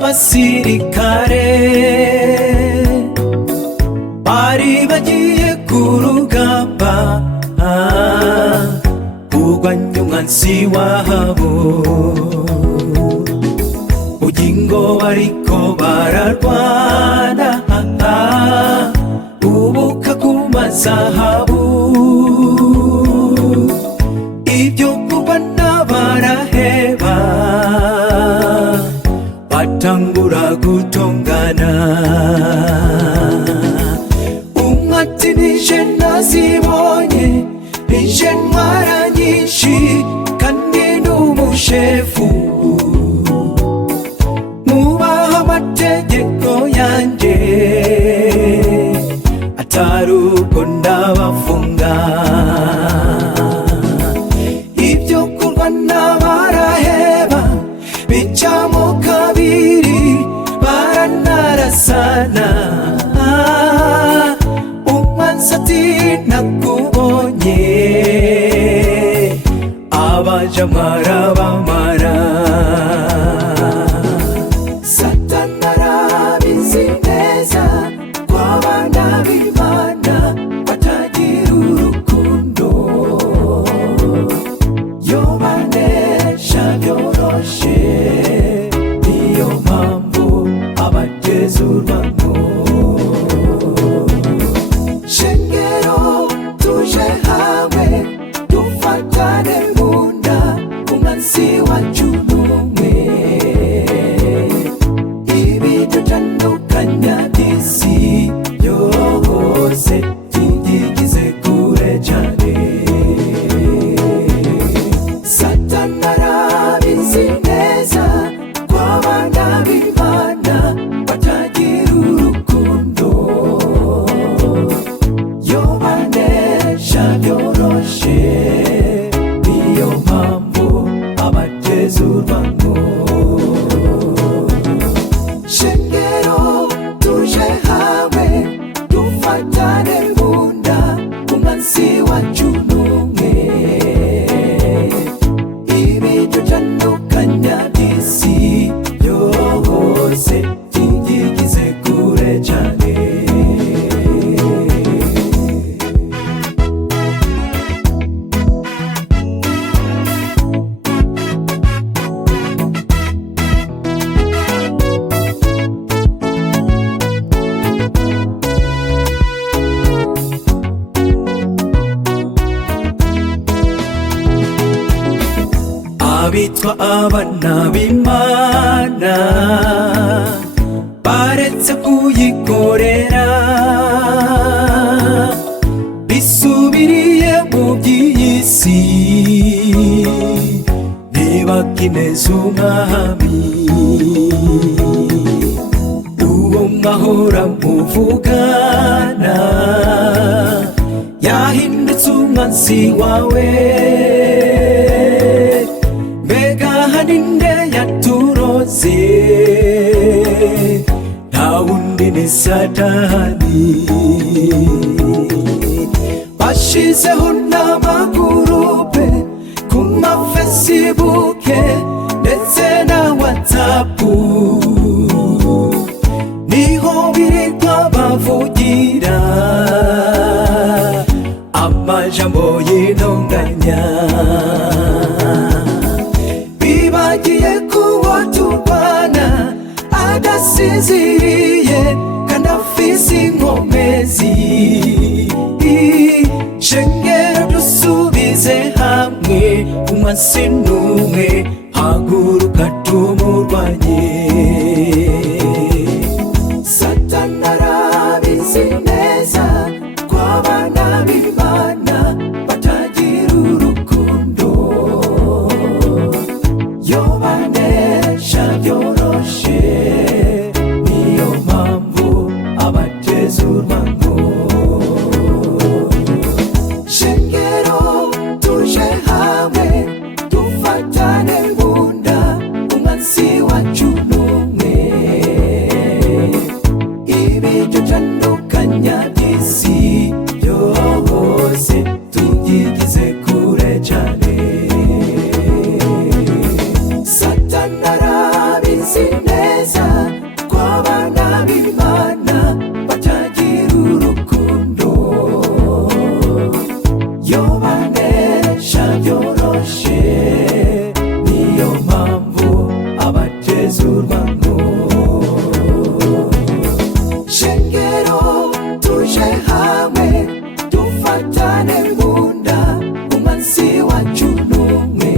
abasirikare bari bagiye ku rugamba kurwanya umwanzi wabo. Ubugingo bariko bararwana ubuka ku mazahabu. Ibyo kurwana baraheba batangura gutongana. Umwati nije nazibonye, nije ntwara nyinshi kandi n'umushefu. Nubaha amategeko yanjye atari uko ndabafunga. Ibyo kurwana baraheba bicamo kabiri baranarasana. Umwanzi ati nakubonye, abaja marabamara. Satani arabizi neza ko abana b'Imana batagira urukundo. Yobanesha byoroshe, niyo mpamvu abageza urwango. Shengero tuje hamwe dufatane munda, umwanzi wacu n'umwe. Ibidutandukanya n'isi yose tuyigize kure cyane. Satani arabizi neza ko abana b'Imana batagira urukundo. Yobanesha byoroshe, niyo mpamvu abateza urwango. Shengero tuje hamwe dufatane munda, umwanzi wacu n'umwe. Ibidutandukanya n'isi yose tuyigize kure cyane. Abitwa abana b'Imana baretse kuyikorera, bisubiriye mu by'isi ntibakineza umwami. Uwo mwahora muvugana yahindutse umwanzi wawe. Ninde yaturoze? Nta wundi ni Satani. Bashizeho n'amagurupe ku mafacebook ndetse na WhatsApp, niho birirwa bavugira amajambo y'intonganya. Bibagiye kuwo turwana adasinziriye kandi afise inkomezi. Shengero dusubize hamwe, umwanzi n'umwe, haguruka tumurwanye. Satani arabizi neza ko abana b'Imana batagira urukundo. Yobanesha byoroshe, niyo mpamvu abateza urwango. Shengero tuje hamwe dufatane munda, umwanzi wacu n'umwe. Ibidutandukanya n'isi yose tuyigize kure cyane. Satani arabizi neza neza kw'abana b'Imana batagira urukundo. Yo banesha byoroshe, niyo mpamvu abateza urwango. Shengero tuje hamwe dufatane mu nda, umunsi wacu n'umwe.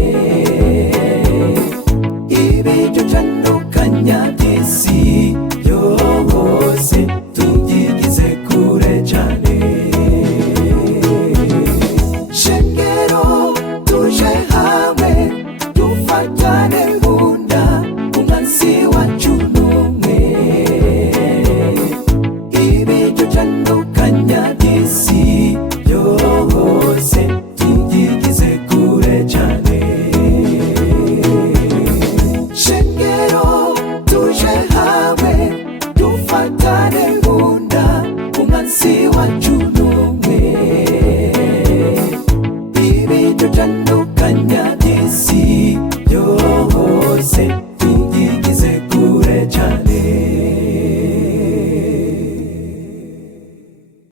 Ibidutandukanya by'isi byose